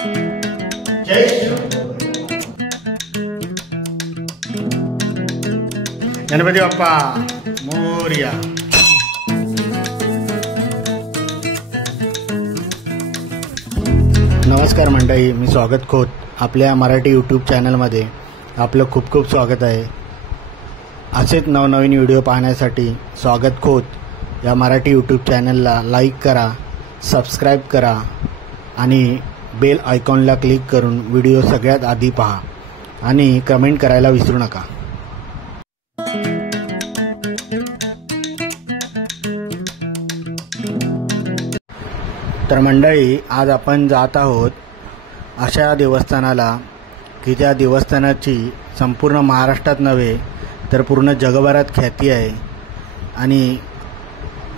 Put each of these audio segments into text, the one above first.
जय शिव गणपती बाप्पा मोरया। नमस्कार मंडळी, मी स्वागत खोत आपल्या मराठी यूट्यूब चॅनलमध्ये आपलं खूप खूप स्वागत आहे। असेच नवनवीन व्हिडिओ पाहण्यासाठी स्वागत खोत या मराठी यूट्यूब चॅनलला लाईक करा, सबस्क्राईब करा आणि बेल आयकॉनला क्लिक करून व्हिडिओ सगळ्यात आधी पहा आणि कमेंट करायला विसरू नका। तर मंडळी, आज आपण जात आहोत अशा देवस्थानाला की ज्या देवस्थानाची संपूर्ण महाराष्ट्रात नव्हे तर पूर्ण जगभरात ख्याती आहे आणि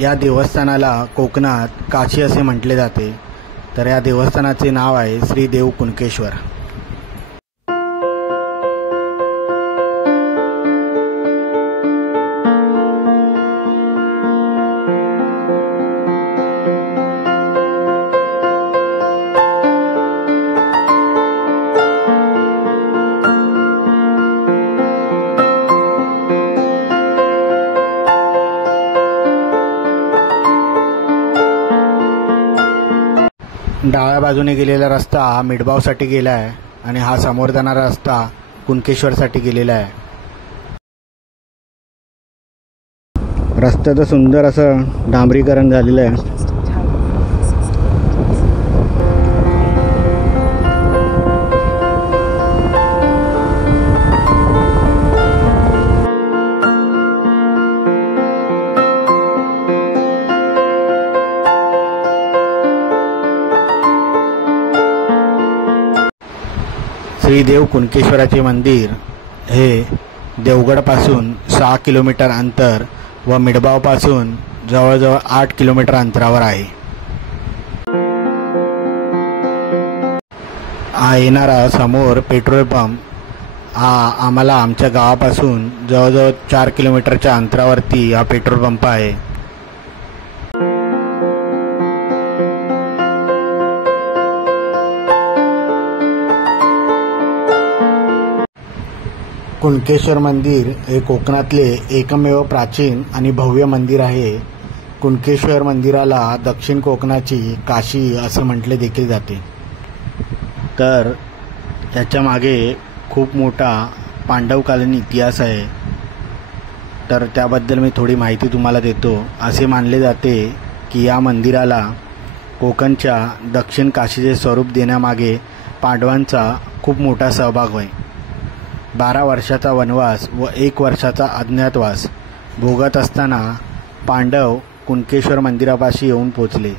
या देवस्थानाला कोकणात काशी असे म्हटले जाते। तर या देवस्थानाचे नाव आहे श्री देव कुणकेश्वर। डाव्या बाजूने गेलेला रस्ता हा मिडबावसाठी गेला आहे आणि हा समोर जाणारा रस्ता कुणकेश्वरसाठी गेलेला आहे। रस्त्याचं सुंदर असं डांबरीकरण झालेलं आहे। श्री देव कुणकेश्वराचे मंदिर हे देवगडपासून 6 किलोमीटर अंतर व मिडबावपासून जवळजवळ 8 किलोमीटर अंतरावर आहे। हा येणारा समोर पेट्रोल पंप हा आम्हाला आमच्या गावापासून जवळजवळ 4 किलोमीटरच्या अंतरावरती हा पेट्रोल पंप आहे। कुणकेश्वर मंदिर हे कोकणातले एकमेव प्राचीन आणि भव्य मंदिर आहे। कुणकेश्वर मंदिराला दक्षिण कोकणाची काशी असे म्हटले देखील जाते। तर याच्या मागे खूप मोठा पांडवकालीन इतिहास आहे। तर त्याबद्दल मी थोडी माहिती तुम्हाला देतो। असे मानले जाते की या मंदिराला कोकणच्या दक्षिण काशीचे स्वरूप देण्यामागे पांडवांचा खूप मोठा सहभाग आहे। 12 वर्षाचा वनवास व 1 वर्षाचा अज्ञातवास भोगत असताना पांडव कुणकेश्वर मंदिरापाशी येऊन पोचले।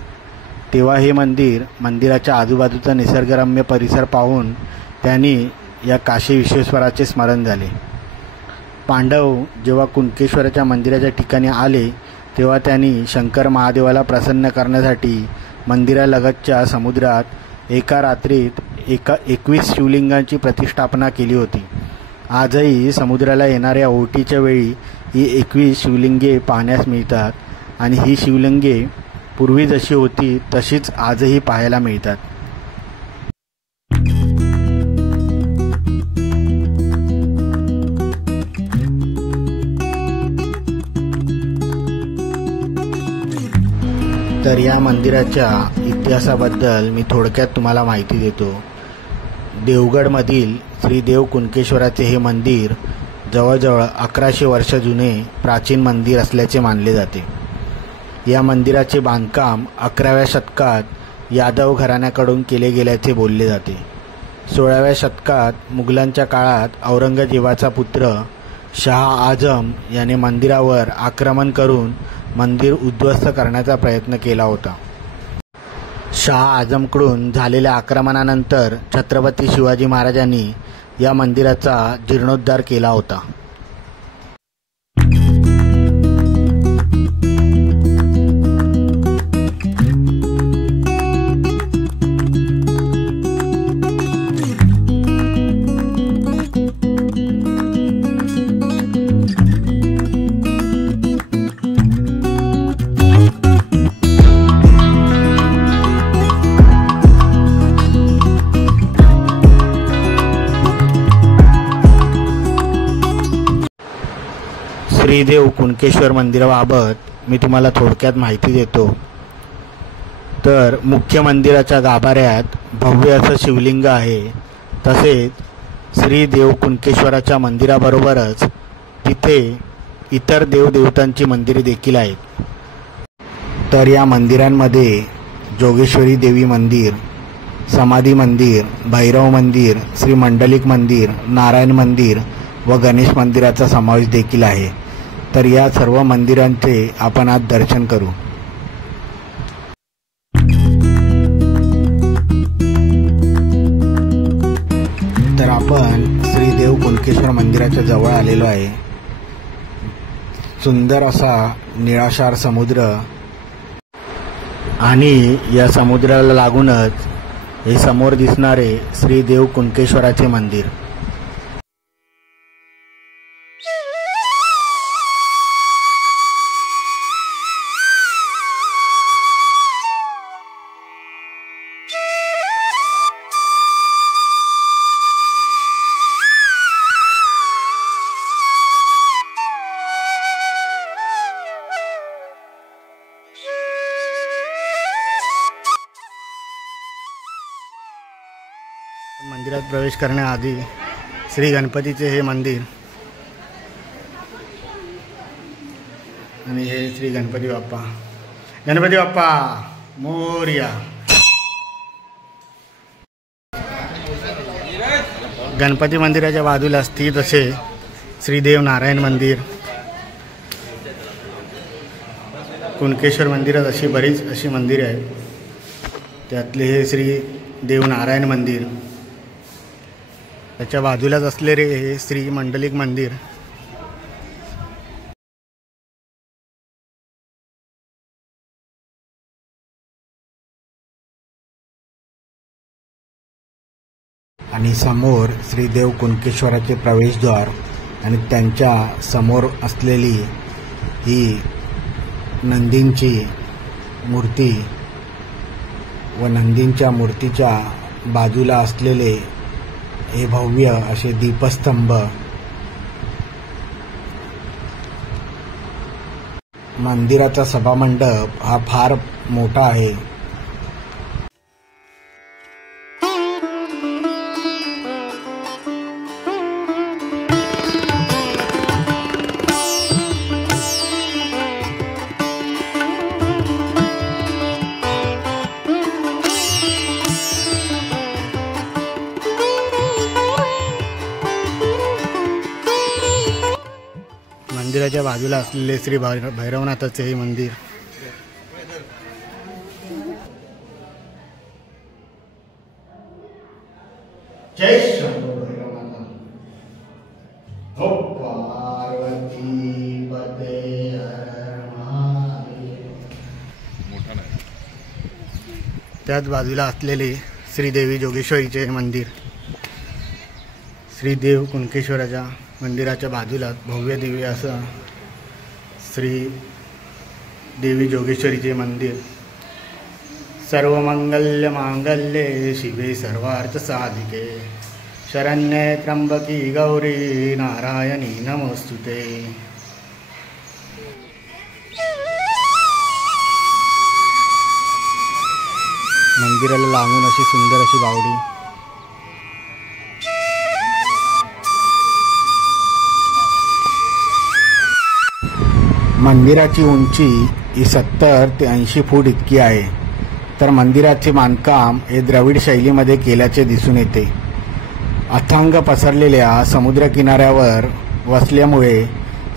तेव्हा हे मंदिराच्या आजूबाजूचा निसर्गरम्य परिसर पाहून त्यांनी या काशी विश्वेश्वराचे स्मरण झाले। पांडव जेव्हा कुणकेश्वराच्या मंदिराच्या ठिकाणी आले तेव्हा त्यांनी शंकर महादेवाला प्रसन्न करण्यासाठी मंदिरालगतच्या समुद्रात एका रात्रीत 21 शिवलिंगांची प्रतिष्ठापना केली होती। आजही समुद्राला येणाऱ्या ओहोटीच्या वेळी ही 21 शिवलिंगे पाहण्यास मिळतात आणि ही शिवलिंगे पूर्वी जशी होती तशीच आजही पाहायला मिळतात। तर या मंदिराच्या इतिहासाबद्दल मी थोडक्यात तुम्हाला माहिती देतो। देवगडमधील श्री देव कुणकेश्वराचे हे मंदिर जवळजवळ 1100 वर्ष जुने प्राचीन मंदिर असल्याचे मानले जाते। या मंदिराचे बांधकाम 11व्या शतकात यादव घराण्याकडून केले गेल्याचे बोलले जाते। 16व्या शतकात मुघलांच्या काळात औरंगजेबाचा पुत्र शाह आझम याने मंदिरावर आक्रमण करून मंदिर उद्ध्वस्त करण्याचा प्रयत्न केला होता। शाह आझमकडून झालेल्या आक्रमणानंतर छत्रपती शिवाजी महाराजांनी या मंदिराचा जीर्णोद्धार केला होता। श्रीदेव कुणकेश्वर मंदिराबाबत मी तुम्हाला थोडक्यात माहिती देतो। तर मुख्य मंदिराच्या गाभाऱ्यात भव्य असं शिवलिंग आहे। तसेच श्री देव कुणकेश्वराच्या मंदिराबरोबरच तिथे इतर देवदेवतांची मंदिरे देखील आहेत। तर या मंदिरांमध्ये जोगेश्वरी देवी मंदिर, समाधी मंदिर, भैरव मंदिर, श्री मंडलिक मंदिर, नारायण मंदिर व गणेश मंदिराचा समावेश देखील आहे। तर या सर्व मंदिरांचे आपण आज दर्शन करू। तर आपण श्री देव कुणकेश्वर मंदिराच्या जवळ आलेलो आहे। सुंदर असा निळाशार समुद्र आणि या समुद्राला लागूनच हे समोर दिसणारे श्री देव कुणकेश्वराचे मंदिर। मंदिरात प्रवेश करण्याआधी श्री गणपतीचे हे मंदिर आणि हे श्री गणपती बाप्पा। गणपती बाप्पा मोरया। गणपती मंदिराच्या बाजूला स्थित असे श्री देव नारायण मंदिर, कुणकेश्वर मंदिरात अशी बरीच अशी मंदिरे आहेत। त्यातले हे श्री देव नारायण मंदिर, त्याच्या बाजूलाच असलेले हे श्री मंडलिक मंदिर, आणि समोर श्री देव कुणकेश्वराचे प्रवेशद्वार आणि त्यांच्या समोर असलेली ही नंदींची मूर्ती व नंदींच्या मूर्तीच्या बाजूला असलेले हे भव्य असे दीपस्तंभ। मंदिराचा सभामंडप हा फार मोठा आहे। मंदिराच्या बाजूला असलेले श्री भैरवनाथाचे हे मंदिर। जय शंभो भैरवनाथ। हो पार्वती पते हर महादेव। त्याच बाजूला असलेले श्री देवी जोगेश्वरीचे मंदिर। श्री देव कुणकेश्वराच्या मंदिराच्या बाजूला भव्य दिव्य असं श्री देवी जोगेश्वरीचे मंदिर। सर्वमंगल्य मांगल्ये शिवे सर्वार्थ साधिके शरण्ये त्र्यंबकी गौरी नारायणी नमोस्तुते। मंदिराला लागून अशी सुंदर अशी बावडी। मंदिराची उंची ही 70 ते 80 फूट इतकी आहे। तर मंदिराचे बांधकाम हे द्रविड शैलीमध्ये केल्याचे दिसून येते। अथांग पसरलेल्या समुद्रकिनाऱ्यावर वसल्यामुळे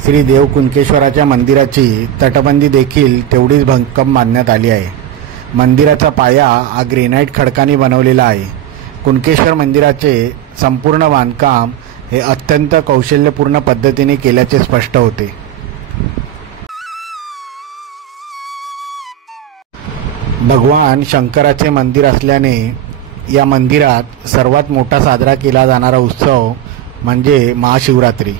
श्री देव कुणकेश्वराच्या मंदिराची तटबंदी देखील तेवढीच भक्कम बांधण्यात आली आहे। मंदिराचा पाया हा ग्रेनाइट खडकाने बनवलेला आहे। कुणकेश्वर मंदिराचे संपूर्ण बांधकाम हे अत्यंत कौशल्यपूर्ण पद्धतीने केल्याचे स्पष्ट होते। भगवान शंकराचे मंदिर असल्याने या मंदिरात सर्वात मोठा साजरा केला जाणारा उत्सव म्हणजे महाशिवरात्री।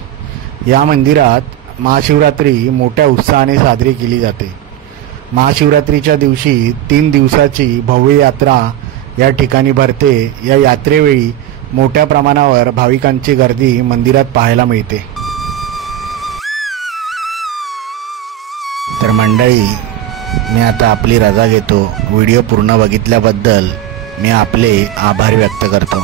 या मंदिरात महाशिवरात्री मोठ्या उत्साहाने साजरी केली जाते। महाशिवरात्रीच्या दिवशी 3 दिवसाची भव्य यात्रा या ठिकाणी भरते। या यात्रेवेळी मोठ्या प्रमाणावर भाविकांची गर्दी मंदिरात पाहायला मिळते। तर मंडळी, मी आता आपली रजा घेतो. व्हिडिओ पूर्ण बघितल्याबद्दल मी आपले आभार व्यक्त करतो.